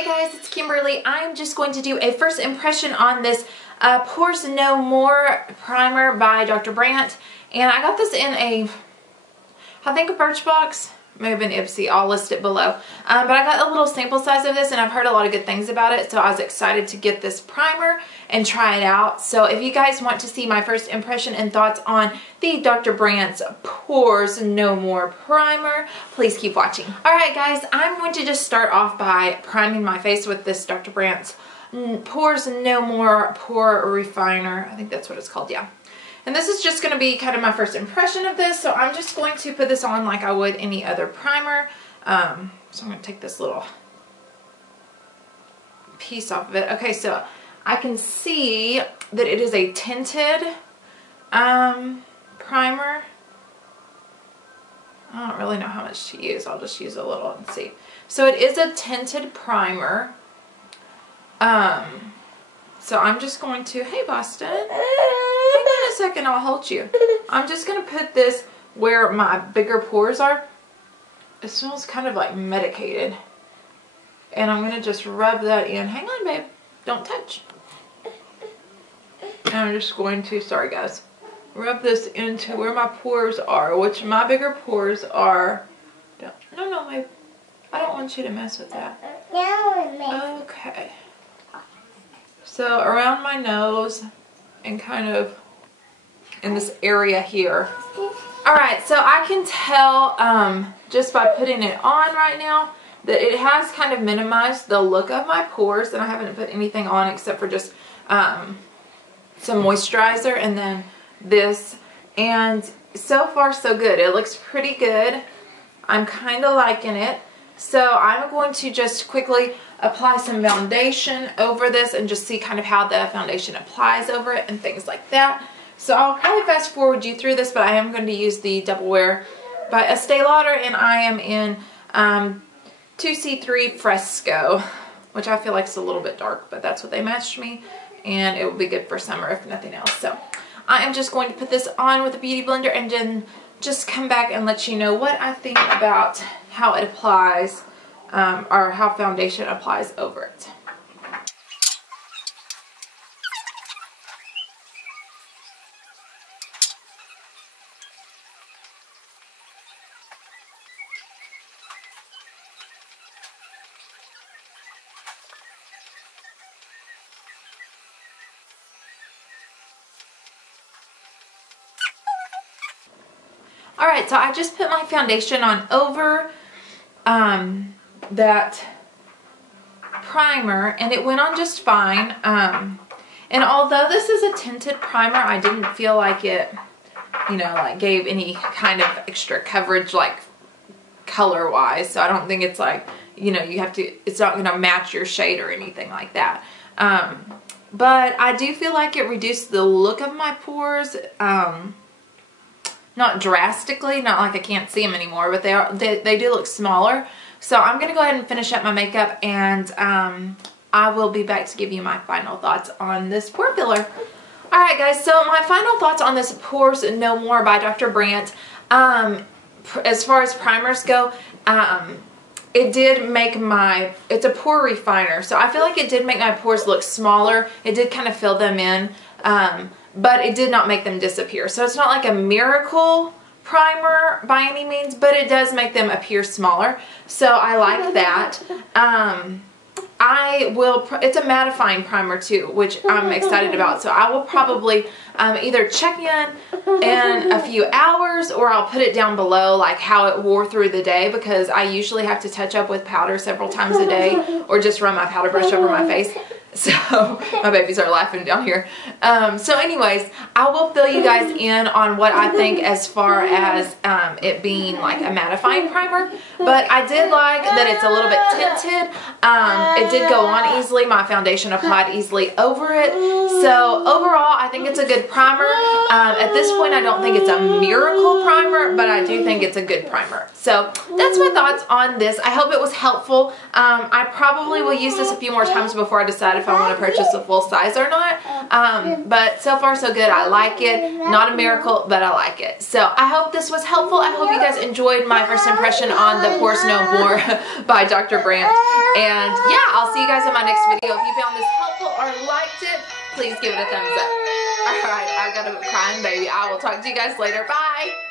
Hey guys, it's Kimberly. I'm just going to do a first impression on this Pores No More primer by Dr. Brandt. And I got this in a, I think a Birchbox, may have been Ipsy, I'll list it below. But I got a little sample size of this and I've heard a lot of good things about it. So I was excited to get this primer and try it out. So if you guys want to see my first impression and thoughts on the Dr. Brandt's Pores No More primer, please keep watching. Alright guys, I'm going to just start off by priming my face with this Dr. Brandt's Pores No More Pore Refiner. I think that's what it's called, yeah. And this is just going to be kind of my first impression of this, so I'm just going to put this on like I would any other primer. So I'm going to take this little piece off of it. Okay, so I can see that it is a tinted primer. I don't really know how much to use. I'll just use a little and see. So it is a tinted primer. So I'm just going to, hey Boston, hang on a second, I'll hold you. I'm just going to put this where my bigger pores are. It smells kind of like medicated. And I'm going to just rub that in. Hang on babe, don't touch. And I'm just going to, sorry guys, rub this into where my pores are, which my bigger pores are. No babe, I don't want you to mess with that. Okay. So around my nose and kind of in this area here. Alright, so I can tell just by putting it on right now that it has kind of minimized the look of my pores, and I haven't put anything on except for just some moisturizer and then this, and so far so good. It looks pretty good. I'm kind of liking it. So I'm going to just quickly apply some foundation over this and just see kind of how the foundation applies over it and things like that. So I'll probably fast forward you through this, but I am going to use the Double Wear by Estee Lauder, and I am in 2C3 Fresco, which I feel like is a little bit dark, but that's what they matched me, and it will be good for summer if nothing else. So I am just going to put this on with a beauty blender and then just come back and let you know what I think about how it applies, or how foundation applies over it. Alright, so I just put my foundation on over that primer, and it went on just fine. And although this is a tinted primer, I didn't feel like it, you know, like gave any kind of extra coverage, like color wise. So I don't think it's like, you know, you have to, it's not going to match your shade or anything like that. But I do feel like it reduced the look of my pores. Not drastically, not like I can't see them anymore, but they do look smaller. So I'm going to go ahead and finish up my makeup, and I will be back to give you my final thoughts on this pore filler. Alright guys, so my final thoughts on this Pores No More by Dr. Brandt. As far as primers go, it did make my, it's a pore refiner, so I feel like it did make my pores look smaller. It did kind of fill them in. But it did not make them disappear. So it's not like a miracle primer by any means, but it does make them appear smaller. So I like that. It's a mattifying primer too, which I'm excited about. So I will probably either check in a few hours, or I'll put it down below like how it wore through the day, because I usually have to touch up with powder several times a day or just run my powder brush over my face. So my babies are laughing down here. So anyways, I will fill you guys in on what I think as far as it being like a mattifying primer. But I did like that it's a little bit tinted. It did go on easily. My foundation applied easily over it. So overall, I think it's a good primer. At this point, I don't think it's a miracle primer, but I do think it's a good primer. So that's my thoughts on this. I hope it was helpful. I probably will use this a few more times before I decide if I want to purchase a full size or not. But so far so good. I like it. Not a miracle, but I like it. So I hope this was helpful. I hope you guys enjoyed my first impression on the Pores No More by Dr. Brandt. And yeah, I'll see you guys in my next video. If you found this helpful or liked it, please give it a thumbs up. Alright, I got a crying baby. I will talk to you guys later. Bye!